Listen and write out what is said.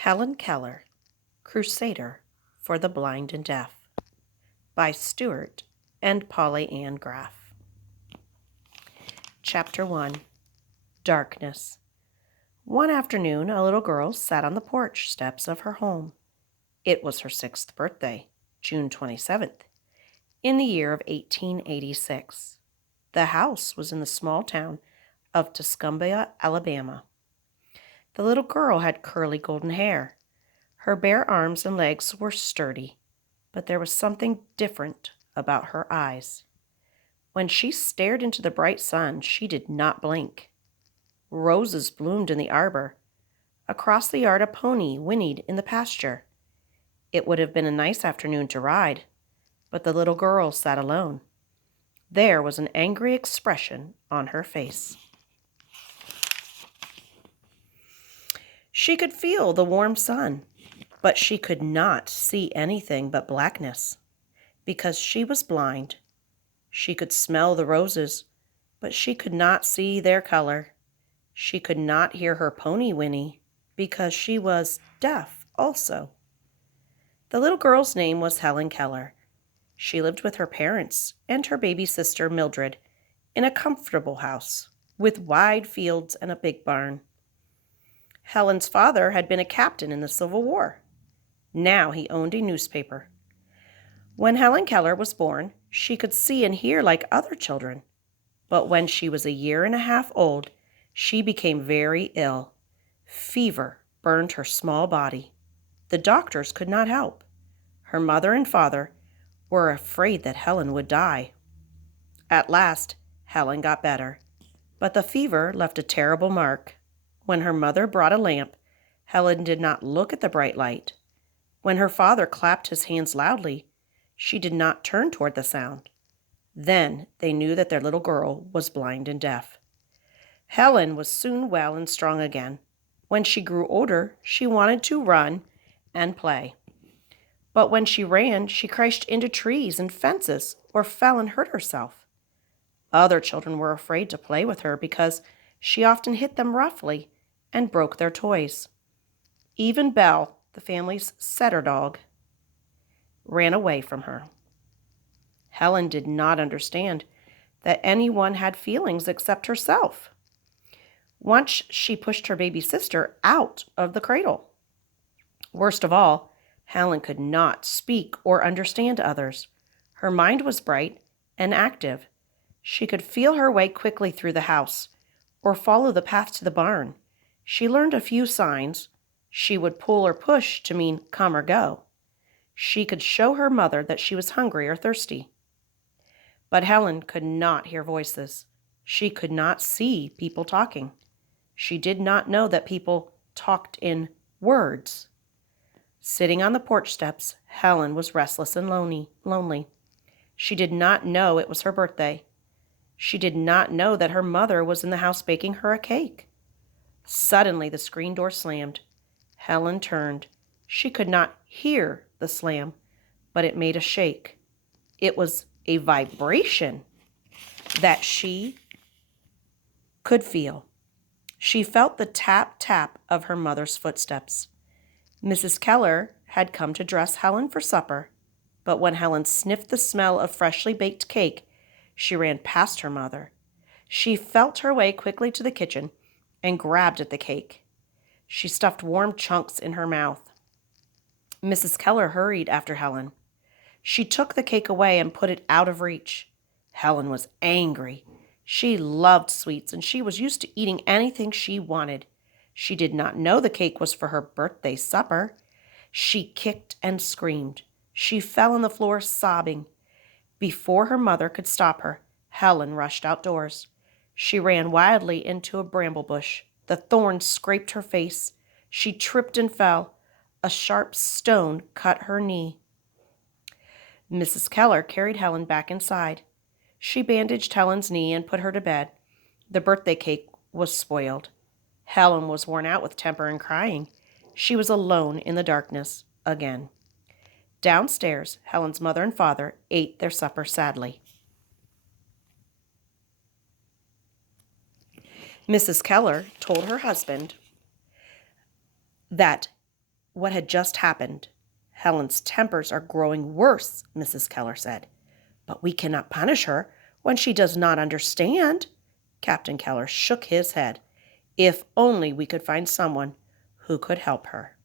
Helen Keller, Crusader for the Blind and Deaf, by Stuart and Polly Ann Graff. Chapter 1. Darkness. One afternoon, a little girl sat on the porch steps of her home. It was her 6th birthday, June 27th, in the year of 1886. The house was in the small town of Tuscumbia, Alabama. The little girl had curly golden hair. Her bare arms and legs were sturdy, but there was something different about her eyes. When she stared into the bright sun, she did not blink. Roses bloomed in the arbor. Across the yard, a pony whinnied in the pasture. It would have been a nice afternoon to ride, but the little girl sat alone. There was an angry expression on her face. She could feel the warm sun, but she could not see anything but blackness. Because she was blind, she could smell the roses, but she could not see their color. She could not hear her pony whinny, because she was deaf also. The little girl's name was Helen Keller. She lived with her parents and her baby sister Mildred in a comfortable house with wide fields and a big barn. Helen's father had been a captain in the Civil War. Now he owned a newspaper. When Helen Keller was born, she could see and hear like other children. But when she was a year and a half old, she became very ill. Fever burned her small body. The doctors could not help. Her mother and father were afraid that Helen would die. At last, Helen got better, but the fever left a terrible mark. When her mother brought a lamp, Helen did not look at the bright light. When her father clapped his hands loudly, she did not turn toward the sound. Then they knew that their little girl was blind and deaf. Helen was soon well and strong again. When she grew older, she wanted to run and play. But when she ran, she crashed into trees and fences or fell and hurt herself. Other children were afraid to play with her because she often hit them roughly and broke their toys. Even Belle, the family's setter dog, ran away from her. Helen did not understand that anyone had feelings except herself. Once she pushed her baby sister out of the cradle. Worst of all, Helen could not speak or understand others. Her mind was bright and active. She could feel her way quickly through the house or follow the path to the barn. She learned a few signs. She would pull or push to mean come or go. She could show her mother that she was hungry or thirsty. But Helen could not hear voices. She could not see people talking. She did not know that people talked in words. Sitting on the porch steps, Helen was restless and lonely. She did not know it was her birthday. She did not know that her mother was in the house baking her a cake. Suddenly, the screen door slammed. Helen turned. She could not hear the slam, but it made a shake. It was a vibration that she could feel. She felt the tap-tap of her mother's footsteps. Mrs. Keller had come to dress Helen for supper, but when Helen sniffed the smell of freshly baked cake, she ran past her mother. She felt her way quickly to the kitchen and grabbed at the cake. She stuffed warm chunks in her mouth. Mrs. Keller hurried after Helen. She took the cake away and put it out of reach. Helen was angry. She loved sweets, and she was used to eating anything she wanted. She did not know the cake was for her birthday supper. She kicked and screamed. She fell on the floor sobbing. Before her mother could stop her, Helen rushed outdoors. She ran wildly into a bramble bush. The thorns scraped her face. She tripped and fell. A sharp stone cut her knee. Mrs. Keller carried Helen back inside. She bandaged Helen's knee and put her to bed. The birthday cake was spoiled. Helen was worn out with temper and crying. She was alone in the darkness again. Downstairs, Helen's mother and father ate their supper sadly. Mrs. Keller told her husband that what had just happened. Helen's tempers are growing worse, Mrs. Keller said. But we cannot punish her when she does not understand. Captain Keller shook his head. If only we could find someone who could help her.